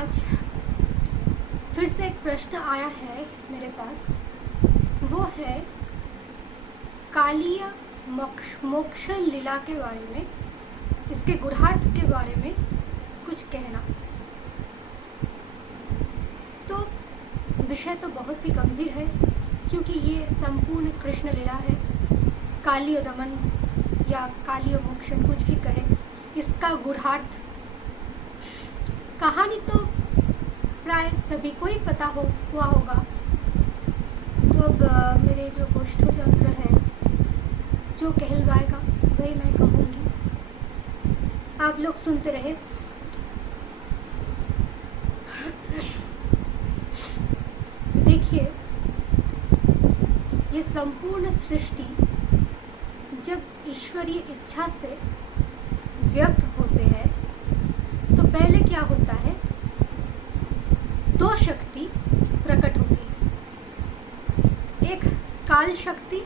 आज फिर से एक प्रश्न आया है मेरे पास। वो है कालिया मोक्ष लीला के बारे में, इसके गुणार्थ के बारे में कुछ कहना। तो विषय तो बहुत ही गंभीर है, क्योंकि ये संपूर्ण कृष्ण लीला है। कालिय दमन या कालिय मोक्षण कुछ भी कहे, इसका गुणार्थ कहानी तो प्राय सभी को ही पता हुआ होगा। तो अब मेरे जो गोष्ठोतंत्र है, जो कहलवाएगा वही मैं कहूँगी, आप लोग सुनते रहे। देखिए, ये संपूर्ण सृष्टि जब ईश्वरीय इच्छा से व्यक्त होते हैं तो पहले क्या होता है, दो शक्ति प्रकट होती है, एक काल शक्ति,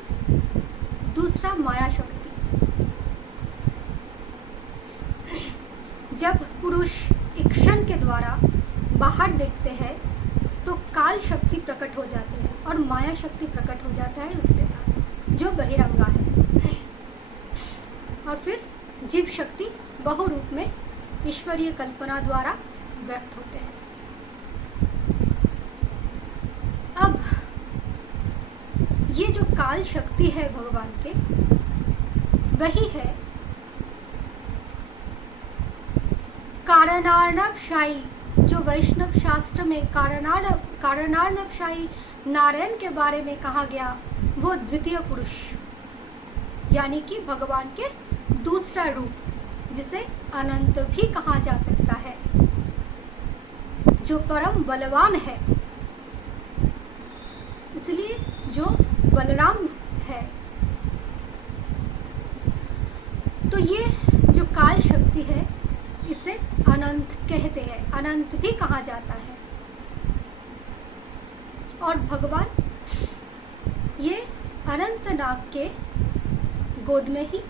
दूसरा माया शक्ति। जब पुरुष इक्षण के द्वारा बाहर देखते हैं तो काल शक्ति प्रकट हो जाती है और माया शक्ति प्रकट हो जाता है उसके साथ, जो बहिरंगा है। और फिर जीव शक्ति बहुरूप में ईश्वरीय कल्पना द्वारा व्यक्त होते हैं। अब ये जो काल शक्ति है भगवान के, वही है कारणार्णवशायी, जो वैष्णव शास्त्र में कारणार्णवशायी नारायण के बारे में कहा गया, वो द्वितीय पुरुष यानी कि भगवान के दूसरा रूप, जिसे अनंत भी कहा जा सकता है, जो परम बलवान है। इसलिए जो बलराम है, तो ये जो काल शक्ति है इसे अनंत कहते हैं, अनंत भी कहा जाता है। और भगवान ये अनंत नाग के गोद में ही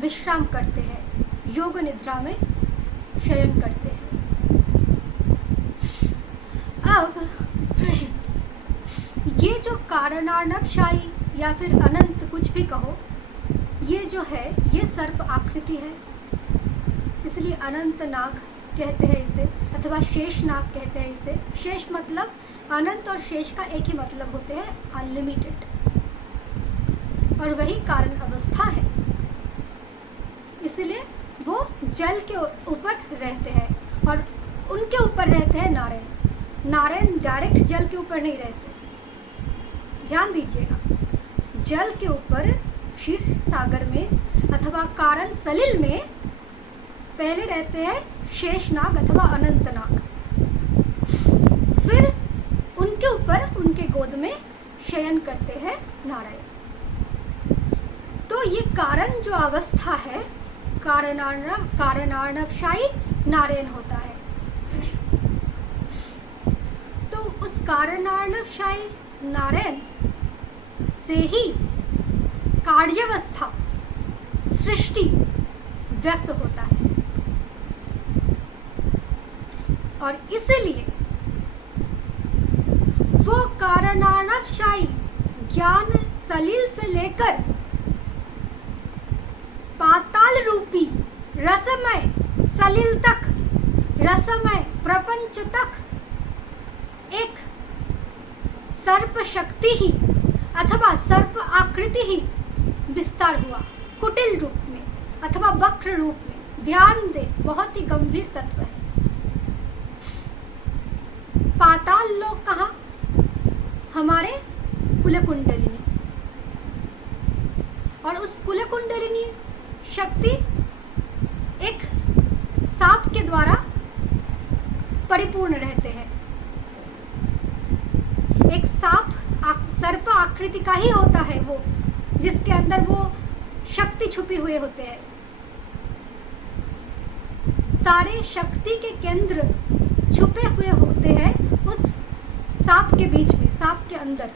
विश्राम करते हैं, योग निद्रा में शयन करते हैं। अब ये जो कारणार्णवशायी या फिर अनंत कुछ भी कहो, ये जो है ये सर्प आकृति है, इसलिए अनंत नाग कहते हैं इसे, अथवा शेष नाग कहते हैं इसे। शेष मतलब अनंत और शेष का एक ही मतलब होते हैं, अनलिमिटेड, और वही कारण अवस्था है। इसलिए वो जल के ऊपर रहते हैं और उनके ऊपर रहते हैं नारायण। नारायण डायरेक्ट जल के ऊपर नहीं रहते, ध्यान दीजिएगा। जल के ऊपर क्षीर सागर में अथवा कारण सलिल में पहले रहते हैं शेषनाग अथवा अनंतनाग, फिर उनके ऊपर उनके गोद में शयन करते हैं नारायण। तो ये कारण जो अवस्था है, कारणार्णवशायी नारायण होता है। तो उस कारणार्णवशायी नारायण से ही कार्यावस्था सृष्टि व्यक्त होता है। और इसलिए वो कारणार्णवशायी ज्ञान सलिल से लेकर पाताल रूपी रसमय सलिल तक, रसमय प्रपंच तक एक सर्प शक्ति ही अथवा सर्प आकृति ही विस्तार हुआ, कुटिल रूप में अथवा वक्र रूप में। ध्यान दे, बहुत ही गंभीर तत्व है। पाताल लोक कहाँ? हमारे कुलकुंडलिनी, और उस कुलकुंडलिनी शक्ति एक सांप के द्वारा परिपूर्ण रहते हैं। एक सांप सर्प आकृति का ही होता है वो, जिसके अंदर वो शक्ति छुपी हुए होते हैं। सारे शक्ति के केंद्र छुपे हुए होते हैं उस सांप के बीच में, सांप के अंदर।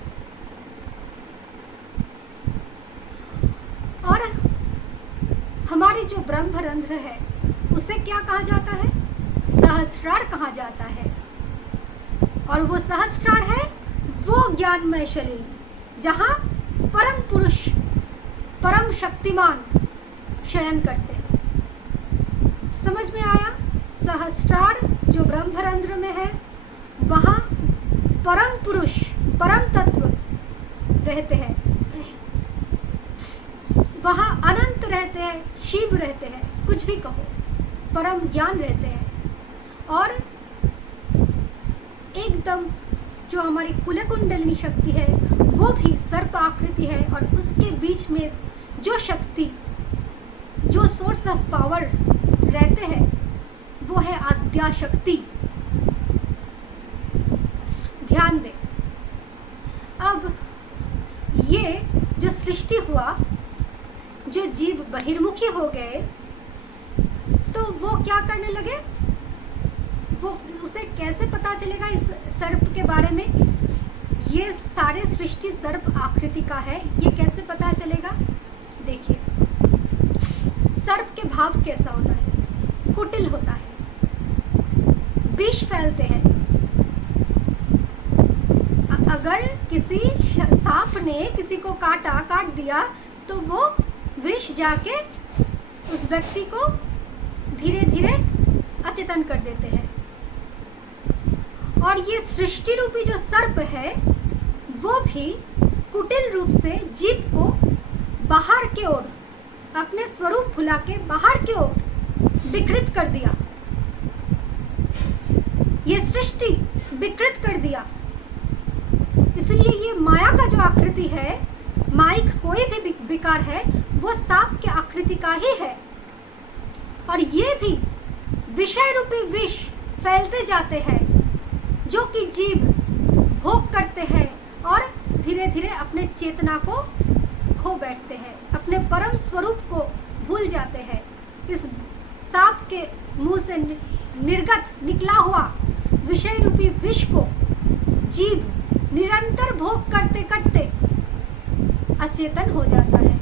और हमारे जो ब्रह्मरंध्र है उसे क्या कहा जाता है? सहस्रार कहा जाता है। और वो सहस्त्रार है वो ज्ञानमय शरीर जहाँ परम पुरुष परम शक्तिमान शयन करते हैं। समझ में आया? सहस्त्रार जो ब्रह्मरंध्र में है वहाँ परम पुरुष परम तत्व रहते हैं, वहाँ अनंत रहते हैं, शिव रहते हैं, कुछ भी कहो, परम ज्ञान रहते हैं। और एकदम जो हमारी कुल कुंडलिनी शक्ति है वो भी सर्प आकृति है, और उसके बीच में जो शक्ति जो सोर्स ऑफ पावर रहते हैं वो है आद्या शक्ति। ध्यान दें, अब ये जो सृष्टि हुआ, जो जीव बहिर्मुखी हो गए तो वो क्या करने लगे, वो उसे कैसे पता चलेगा इस सर्प के बारे में? ये सारे सृष्टि सर्प आकृति का है, ये कैसे पता चलेगा? देखिए, सर्प के भाव कैसा होता है? कुटिल होता है, विष फैलते हैं। अगर किसी सांप ने किसी को काट दिया तो वो विष जाके उस व्यक्ति को धीरे धीरे अचेतन कर देते हैं। और ये सृष्टि रूपी जो सर्प है वो भी कुटिल रूप से जीव को बाहर की ओर, अपने स्वरूप भुला के बाहर की ओर विकृत कर दिया। ये सृष्टि विकृत कर दिया। इसलिए ये माया का जो आकृति है, माइक कोई भी विकार है, वो सांप के आकृति का ही है। और ये भी विषय रूपी विष फैलते जाते हैं जो कि जीव भोग करते हैं और धीरे धीरे अपने चेतना को खो बैठते हैं, अपने परम स्वरूप को भूल जाते हैं। इस सांप के मुंह से निर्गत निकला हुआ विषय रूपी विष को जीव निरंतर भोग करते करते अचेतन हो जाता है,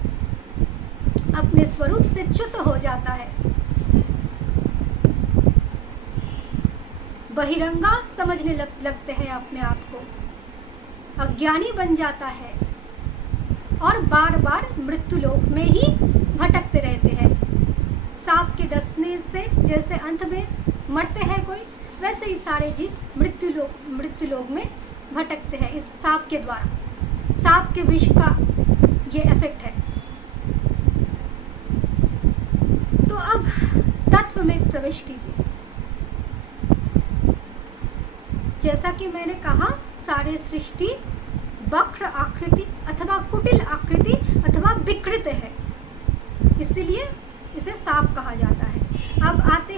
अपने स्वरूप से च्युत हो जाता है, बहिरंगा समझने लगते हैं अपने आप को, अज्ञानी बन जाता है और बार बार मृत्यु लोक में ही भटकते रहते हैं। सांप के डसने से जैसे अंत में मरते हैं कोई, वैसे ही सारे जीव मृत्यु लोक में भटकते हैं इस सांप के द्वारा। सांप के विष का ये इफेक्ट है। तो अब तत्व में प्रवेश कीजिए। जैसा कि मैंने कहा, सारे सृष्टि वक्र आकृति अथवा कुटिल आकृति अथवा विकृत है, इसलिए इसे सांप कहा जाता है। अब आते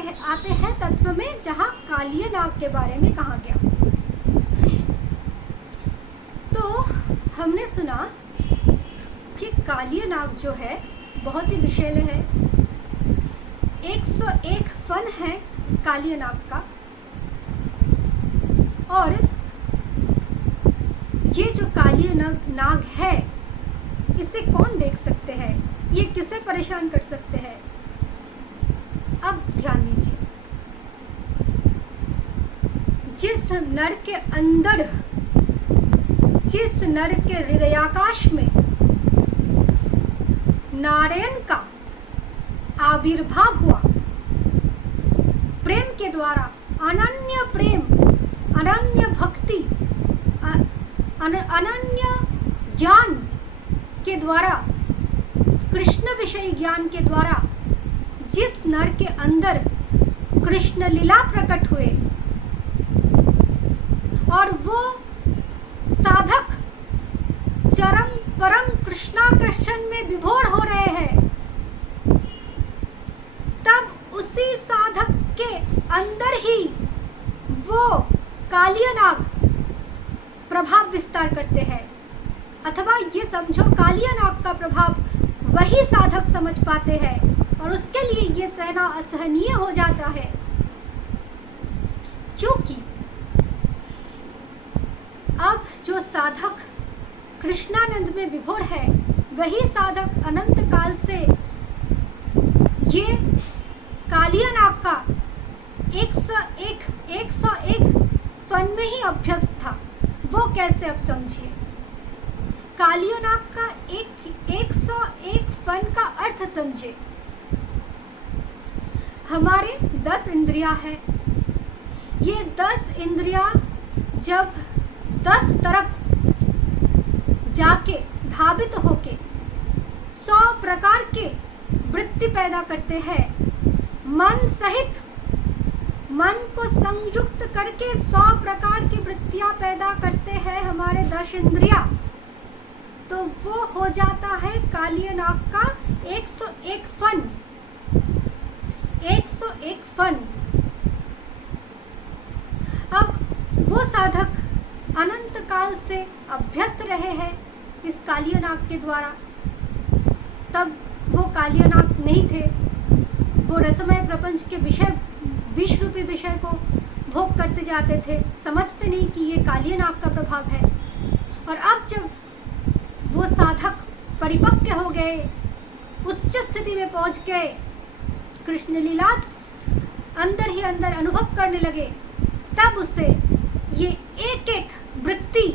हैं तत्व में, जहाँ कालिय नाग के बारे में कहा गया। तो हमने सुना कि कालिय नाग जो है बहुत ही विषैले है। 101 फन है इस कालिय नाग का। और ये जो कालिय नाग है, इसे कौन देख सकते हैं? ये किसे परेशान कर सकते हैं? अब ध्यान दीजिए, जिस नर के अंदर, जिस नर के हृदयाकाश में नारायण का आविर्भाव हुआ, प्रेम के द्वारा, अनन्य प्रेम, अनन्य भक्ति, अनन्य ज्ञान के द्वारा, कृष्ण विषय ज्ञान के द्वारा जिस नर के अंदर कृष्ण लीला प्रकट हुए और वो साधक चरम परम कृष्णाकर्षण में विभोर हो रहे हैं, तब उसी साधक के अंदर ही वो कालिय नाग प्रभाव विस्तार करते हैं। अथवा ये समझो, कालिय नाग का प्रभाव वही साधक समझ पाते हैं और उसके लिए ये सहना असहनीय हो जाता है, क्योंकि अब जो साधक कृष्णानंद में विभोर है, वही साधक अनंत काल से ये कालिय नाग का 101 फन में ही अभ्यस्त था, वो कैसे, अब समझिए। कालियानाग का 101 फन का अर्थ समझे। हमारे 10 इंद्रियां हैं। ये 10 इंद्रियां जब 10 तरफ जाके धावित होके 100 प्रकार के वृत्ति पैदा करते हैं, मन सहित मन को संयुक्त करके 100 प्रकार की वृत्तियां पैदा करते हैं हमारे 10 इंद्रियां, तो वो हो जाता है कालियानाग का 101 फन। 101 फन। अब वो साधक अनंत काल से अभ्यस्त रहे हैं इस कालियानाग के द्वारा। तब वो कालियानाग नहीं थे, वो रसमय प्रपंच के विषय, विष रूपी विषय को भोग करते जाते थे, समझते नहीं कि ये कालियानाग का प्रभाव है। और अब जब वो साधक परिपक्व हो गए, उच्च स्थिति में पहुंच गए, कृष्ण लीला अंदर ही अंदर अनुभव करने लगे, तब उसे ये एक एक वृत्ति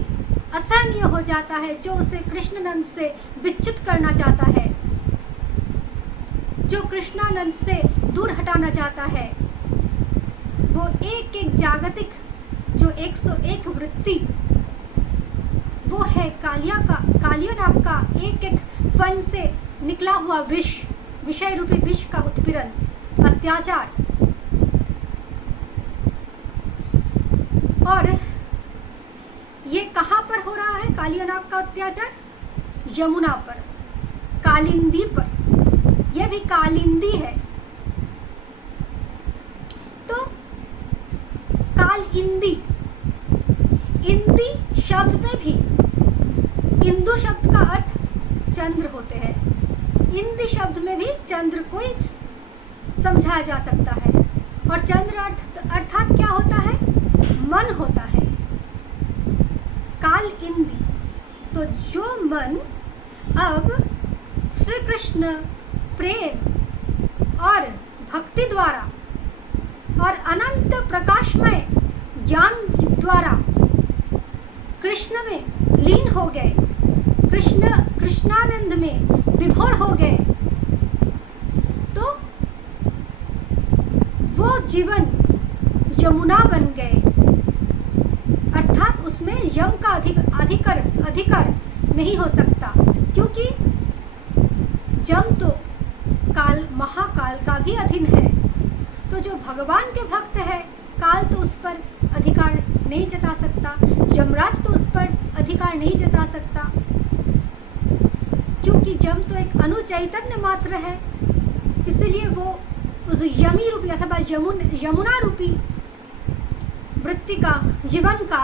असहनीय हो जाता है, जो उसे कृष्णानंद से विच्युत करना चाहता है, जो कृष्णानंद से दूर हटाना चाहता है। वो एक एक जागतिक जो 101 वृत्ति, वो है कालियानाग का एक एक फन से निकला हुआ विष, विषय रूपी विष का उत्पीड़न, अत्याचार। और ये कहाँ पर हो रहा है कालियानाग का अत्याचार? यमुना पर, कालिंदी पर। यह भी कालिंदी है। तो कालिंदी, इंदी शब्द में भी इंदु शब्द का अर्थ चंद्र होते हैं। इंदी शब्द में भी चंद्र को ही समझाया जा सकता है। और चंद्र अर्थात क्या होता है? मन होता है। काल इंदी, तो जो मन अब श्री कृष्ण प्रेम और भक्ति द्वारा और अनंत प्रकाशमय ज्ञान द्वारा कृष्ण में लीन हो गए, कृष्णानंद में विभोर हो गए, तो वो जीवन यमुना बन गए। अर्थात उसमें यम का अधिकार नहीं हो सकता, क्योंकि जम तो काल, महाकाल का भी अधीन है। तो जो भगवान के भक्त है, काल तो उस पर अधिकार नहीं जता सकता, यमराज तो उस पर अधिकार नहीं जता सकता, क्योंकि जम तो एक अनुचैतन्य मात्र है। इसलिए वो उस यमी रूपी अथवा यमुना रूपी वृत्ति का, जीवन का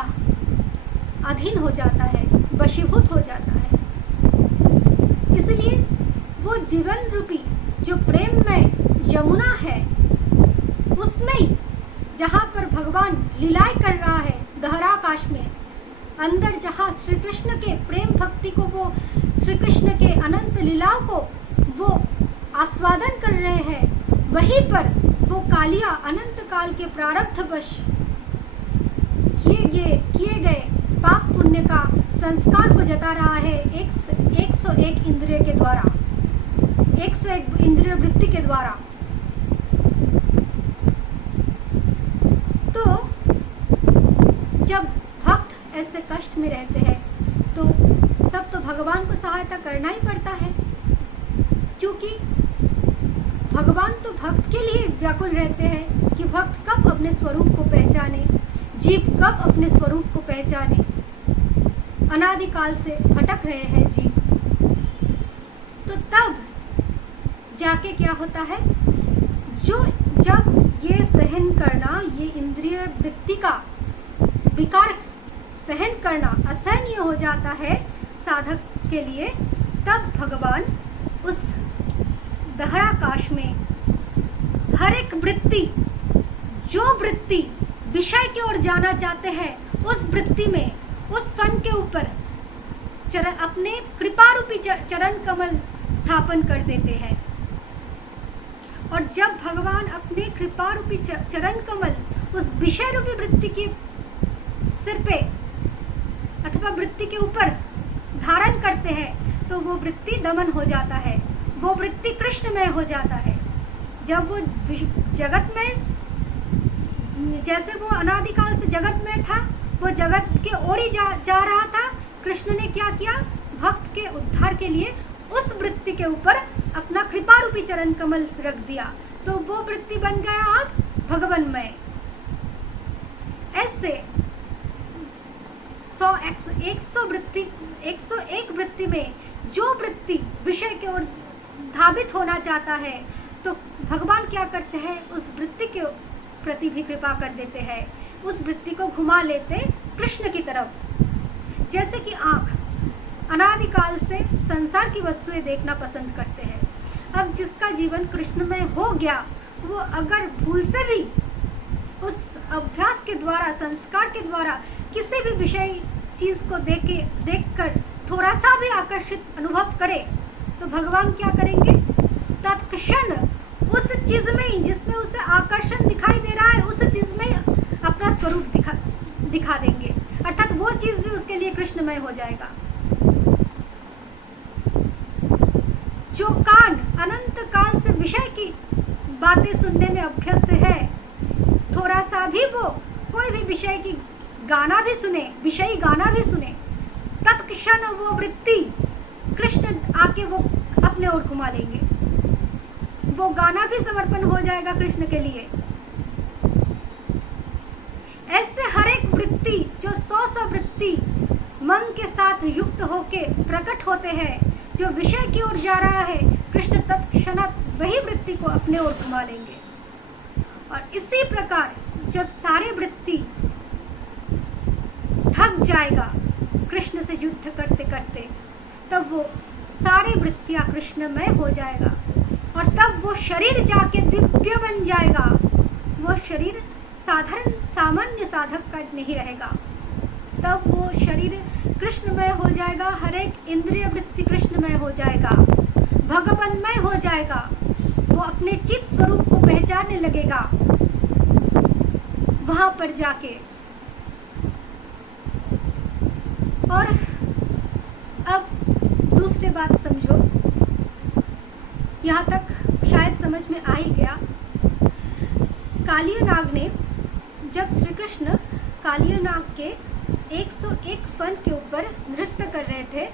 अधीन हो जाता है, वशीभूत हो जाता है। इसलिए वो जीवन रूपी जो प्रेम में यमुना है, उसमें ही जहाँ पर भगवान लीलाएं कर रहा है गहराकाश में, अंदर जहाँ श्री कृष्ण के प्रेम भक्ति को, वो श्री कृष्ण के अनंत लीलाओं को वो आस्वादन कर रहे हैं, वहीं पर वो कालिया अनंत काल के प्रारब्धवश किए गए पाप पुण्य का संस्कार को जता रहा है 101 इंद्रिय के द्वारा, 101 इंद्रिय वृत्ति के द्वारा। तो जब भक्त ऐसे कष्ट में रहते हैं, तो तब तो भगवान को सहायता करना ही पड़ता है, क्योंकि भगवान तो भक्त के लिए व्याकुल रहते हैं कि भक्त कब अपने स्वरूप को पहचाने, जीव कब अपने स्वरूप को पहचाने। अनादिकाल से भटक रहे हैं जीव। तो तब जाके क्या होता है, जो जब ये सहन करना, ये इंद्रिय वृत्ति का विकार सहन करना असहनीय हो जाता है साधक के लिए, तब भगवान उस दहराकाश में हर एक वृत्ति, जो वृत्ति विषय की ओर जाना चाहते हैं, उस वृत्ति में, उस फन के ऊपर अपने कृपा रूपी चरण कमल स्थापन कर देते हैं। और जब भगवान अपने कृपा रूपी चरण कमल उस विषय रूपी वृत्ति की सिर पे अथवा वृत्ति के ऊपर धारण करते हैं तो वो वृत्ति दमन हो जाता है, वो वृत्ति कृष्णमय हो जाता है। जब वो जगत में, जैसे वो अनादिकाल से जगत में था, वो जगत के ओर ही जा रहा था, कृष्ण ने क्या किया, भक्त के उद्धार के लिए उस वृत्ति के ऊपर अपना कृपा रूपी चरण कमल रख दिया, तो वो वृत्ति बन गया अब भगवन्मय। ऐसे 101 वृत्ति में जो वृत्ति विषय की ओर धावित होना चाहता है, तो भगवान क्या करते हैं, उस वृत्ति के प्रति भी कृपा कर देते हैं, उस वृत्ति को घुमा लेते कृष्ण की तरफ। जैसे कि आँख अनादिकाल से संसार की वस्तुएं देखना पसंद करते हैं। अब जिसका जीवन कृष्णमय हो गया, वो अगर भूल से भी उस अभ्यास के द्वारा, संस्कार के द्वारा किसी भी विषय चीज को देखकर थोड़ा सा भी आकर्षित अनुभव करे, तो भगवान क्या करेंगे, तत्क्षण उस चीज में ही जिसमें उसे आकर्षण दिखाई दे रहा है, उस चीज में अपना स्वरूप दिखा देंगे, अर्थात वो चीज भी उसके लिए कृष्णमय हो जाएगा। जो कान अनंत काल से विषय की बातें सुनने में अभ्यस्त है, थोड़ा सा भी वो कोई भी विषय की गाना भी सुने, विषयी गाना भी सुने, तत्क्षण वो वृत्ति कृष्ण आके वो अपने ओर घुमा लेंगे, वो गाना भी समर्पण हो जाएगा कृष्ण के लिए। ऐसे हर एक वृत्ति जो 100 वृत्ति मन के साथ युक्त होके प्रकट होते हैं, जो विषय की ओर जा रहा है, कृष्ण तत्क्षणात वही वृत्ति को अपने ओर घुमा लेंगे। और इसी प्रकार जब सारे वृत्ति थक जाएगा कृष्ण से युद्ध करते करते, तब वो सारे वृत्तियां कृष्णमय हो जाएगा, और तब वो शरीर जाके दिव्य बन जाएगा। वो शरीर साधारण सामान्य साधक का नहीं रहेगा, तब वो शरीर कृष्णमय हो जाएगा, हर एक इंद्रिय वृत्ति कृष्णमय हो जाएगा, भगवन्मय हो जाएगा, वो अपने चित स्वरूप को पहचानने लगेगा वहां पर जाके। और अब दूसरी बात समझो, यहाँ तक शायद समझ में आ ही गया। कालिया नाग ने, जब श्री कृष्ण कालिया नाग के 101 फन के ऊपर नृत्य कर रहे थे,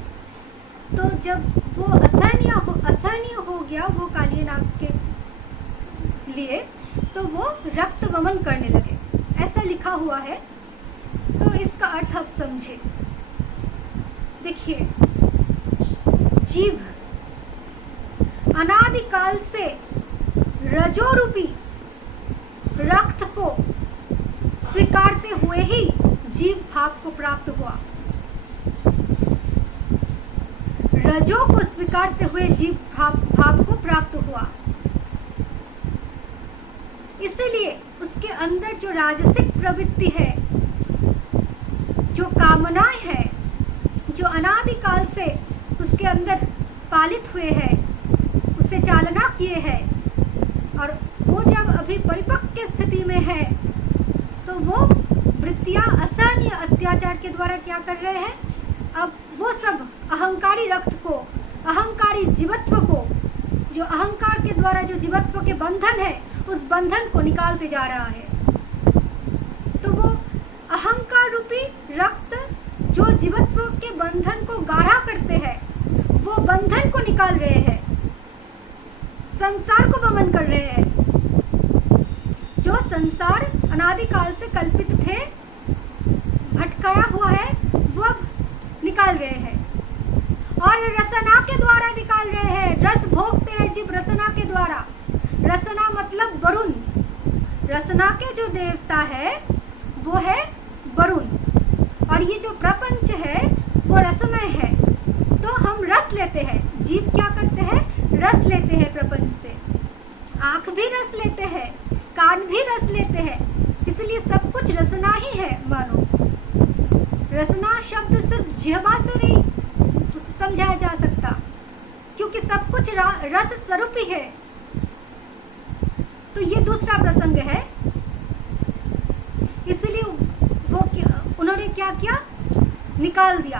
तो जब वो असहनीय हो गया वो कालिया नाग के लिए, तो वो रक्त वमन करने लगे, ऐसा लिखा हुआ है। तो इसका अर्थ आप समझे। देखिए, जीव अनादिकाल से रजोरूपी रक्त को स्वीकारते हुए ही जीव भाव को प्राप्त हुआ, रजो को स्वीकारते हुए जीव भाव को प्राप्त हुआ। इसीलिए उसके अंदर जो राजसिक प्रवृत्ति है, जो कामनाएं है, जो अनादिकाल से उसके अंदर पालित हुए हैं, उसे चालना किए हैं, और वो जब अभी परिपक्व की स्थिति में है, तो वो वृत्तियां असहनीय अत्याचार के द्वारा क्या कर रहे हैं, अब वो सब अहंकारी रक्त को, अहंकारी जीवत्व को, जो अहंकार के द्वारा जो जीवत्व के बंधन है, उस बंधन को निकालते जा रहा है। तो वो अहंकार रूपी रक्त जो जीवत्व के बंधन को गाढ़ा करते हैं, वो बंधन को निकाल रहे हैं, संसार को वमन कर रहे हैं। जो संसार अनादिकाल से कल्पित थे, भटकाया हुआ है, वो अब निकाल रहे हैं, और रसना के द्वारा निकाल रहे हैं। रस भोगते हैं जीव रसना के द्वारा। रसना मतलब वरुण, रसना के जो देवता है वो है वरुण, और ये जो प्रपंच है वो रसमय है। तो हम रस लेते हैं, जीव क्या करते हैं, रस लेते हैं प्रपंच से। आँख भी रस लेते हैं, कान भी रस लेते हैं, इसलिए सब कुछ रसना ही है। मानो रसना शब्द सिर्फ जिह्वा से नहीं समझाया जा सकता, क्योंकि सब कुछ रस स्वरूप ही है। तो ये दूसरा प्रसंग है। इसलिए वो उन्होंने क्या किया? निकाल दिया,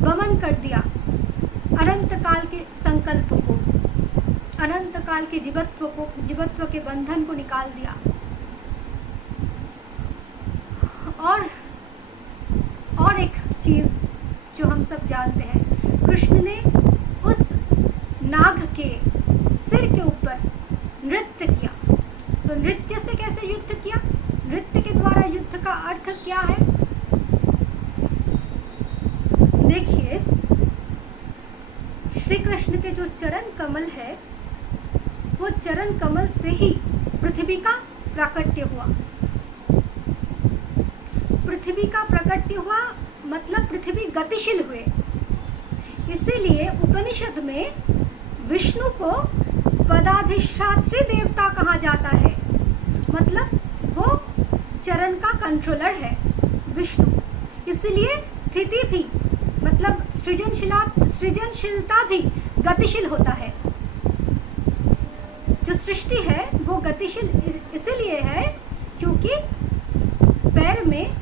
वमन कर दिया अनंत काल के संकल्प को, अनंत काल के जीवत्व के बंधन को निकाल दिया। और एक चीज जो हम सब जानते हैं, कृष्ण ने उस नाग के सिर के ऊपर नृत्य किया। तो नृत्य से कैसे युद्ध किया? नृत्य के द्वारा युद्ध का अर्थ क्या है? देखिए, श्री कृष्ण के जो चरण कमल है, वो चरण कमल से ही पृथ्वी का प्राकट्य हुआ। पृथ्वी का प्राकट्य हुआ मतलब पृथ्वी गतिशील हुए। इसीलिए उपनिषद में विष्णु को पदाधिष्ठात्री देवता कहा जाता है, मतलब वो चरण का कंट्रोलर है विष्णु। इसलिए स्थिति भी मतलब सृजनशीलता भी गतिशील होता है। जो सृष्टि है वो गतिशील इसलिए है क्योंकि पैर में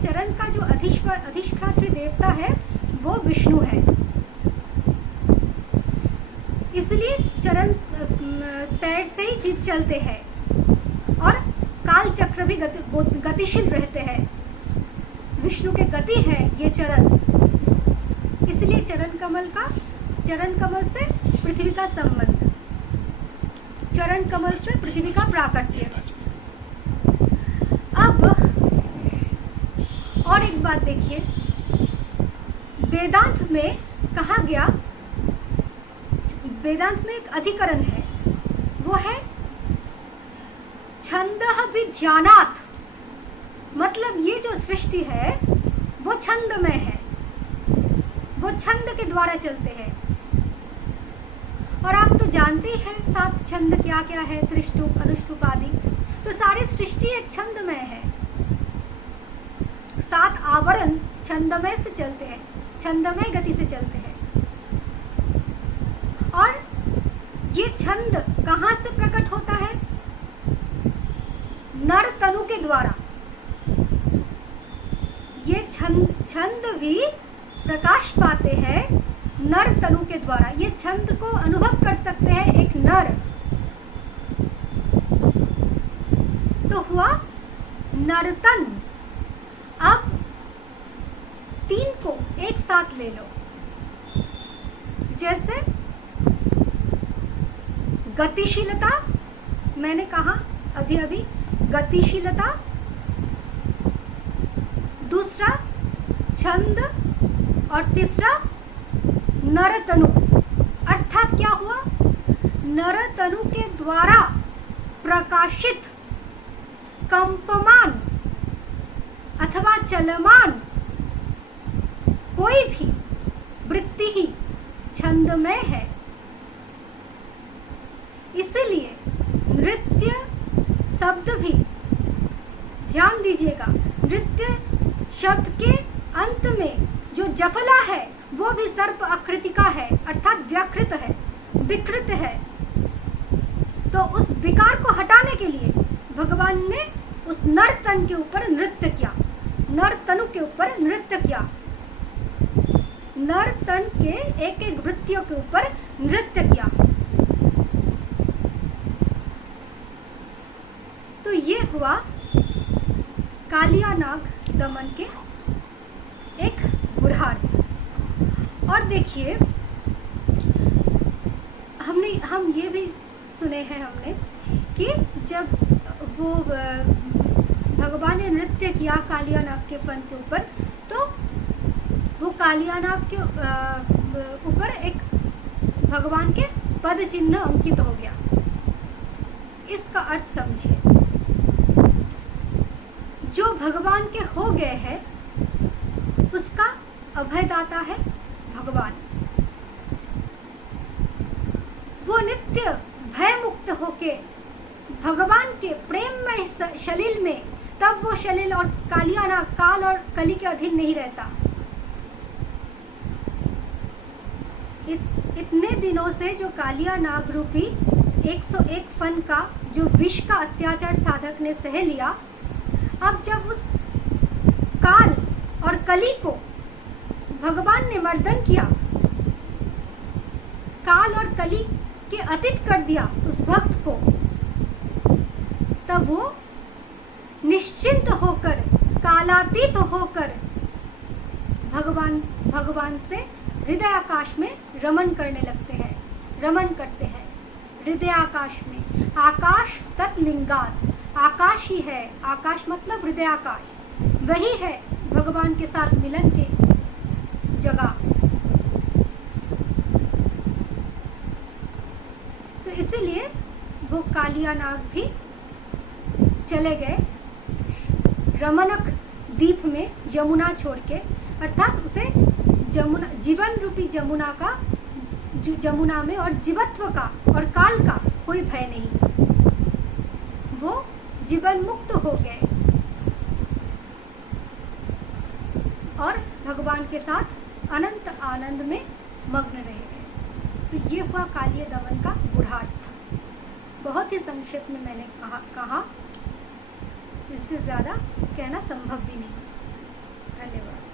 चरण का जो अधिष्ठात्री देवता है वो विष्णु है। इसलिए चरण पैर से ही जीव चलते हैं और काल चक्र भी गतिशील रहते हैं। विष्णु के गति है ये चरण, इसलिए चरण कमल से पृथ्वी का संबंध, चरण कमल से पृथ्वी का प्राकट्य। अब और एक बात देखिए, वेदांत में कहा गया, वेदांत में एक अधिकरण है, वो है छंदः विध्यानात्, मतलब ये जो सृष्टि है वो छंदमय है, वो छंद के द्वारा चलते हैं। और आप तो जानते हैं 7 छंद क्या क्या है, त्रिष्टुप, अनुष्टुप आदि। तो सारी सृष्टि एक छंदमय है। 7 आवरण छंदमय से चलते हैं, छंदमय गति से चलते हैं। और ये छंद कहाँ से प्रकट होता है? नर तनु के द्वारा। ये छंद भी प्रकाश पाते हैं नर तनु के द्वारा। ये छंद को अनुभव कर सकते हैं एक नर। तो हुआ नर्तन। अब 3 को एक साथ ले लो, जैसे गतिशीलता, मैंने कहा अभी अभी गतिशीलता, दूसरा छंद और तीसरा नरतनु। अर्थात क्या हुआ? नरतनु के द्वारा प्रकाशित कंपमान अथवा चलमान कोई भी वृत्ति ही छंदमय है। इसलिए नृत्य शब्द भी, ध्यान दीजिएगा, नृत्य शब्द के अंत में जो जफला है वो भी सर्प आकृति का है, अर्थात व्याकृत है, विकृत है। तो उस विकार को हटाने के लिए भगवान ने उस नर तन के ऊपर नृत्य किया, नर तनु के ऊपर नृत्य किया, नर तन के एक एक वृत्तियों के ऊपर नृत्य किया। तो ये हुआ कालिया नाग दमन के एक गुढ़ार्थ। और देखिए, हम ये भी सुने हैं हमने कि जब वो भगवान ने नृत्य किया कालिया नाग के फन के ऊपर, तो वो कालिया नाग के ऊपर एक भगवान के पद चिन्ह अंकित हो गया। इसका अर्थ समझिए, जो भगवान के हो गए हैं उसका अभयदाता है भगवान। वो नित्य भय मुक्त होके भगवान के प्रेम में शलील में, तब वो शलील और कालिया नाग काल और कली के अधीन नहीं रहता। इतने दिनों से जो कालिया नाग रूपी 101 फन का जो विष का अत्याचार साधक ने सह लिया, अब जब उस काल और कली को भगवान ने मर्दन किया, काल और कली के अतीत कर दिया उस भक्त को, तब वो निश्चिंत होकर, कालातीत होकर भगवान से हृदय आकाश में रमन करने लगते हैं, रमन करते हैं हृदय आकाश में। आकाश तत्लिंगात, आकाश ही है, आकाश मतलब हृदय आकाश, वही है भगवान के साथ मिलन के जगह। तो इसीलिए वो कालिया नाग भी चले गए रमणक द्वीप में यमुना छोड़ के, अर्थात उसे जमुना, जीवन रूपी जमुना का, जमुना में और जीवत्व का और काल का कोई भय नहीं, वो जीवन मुक्त हो गए और भगवान के साथ अनंत आनंद में मग्न रह गए। तो ये हुआ कालिय दमन का गूढ़ार्थ। बहुत ही संक्षेप में मैंने कहा, इससे ज़्यादा कहना संभव भी नहीं। धन्यवाद।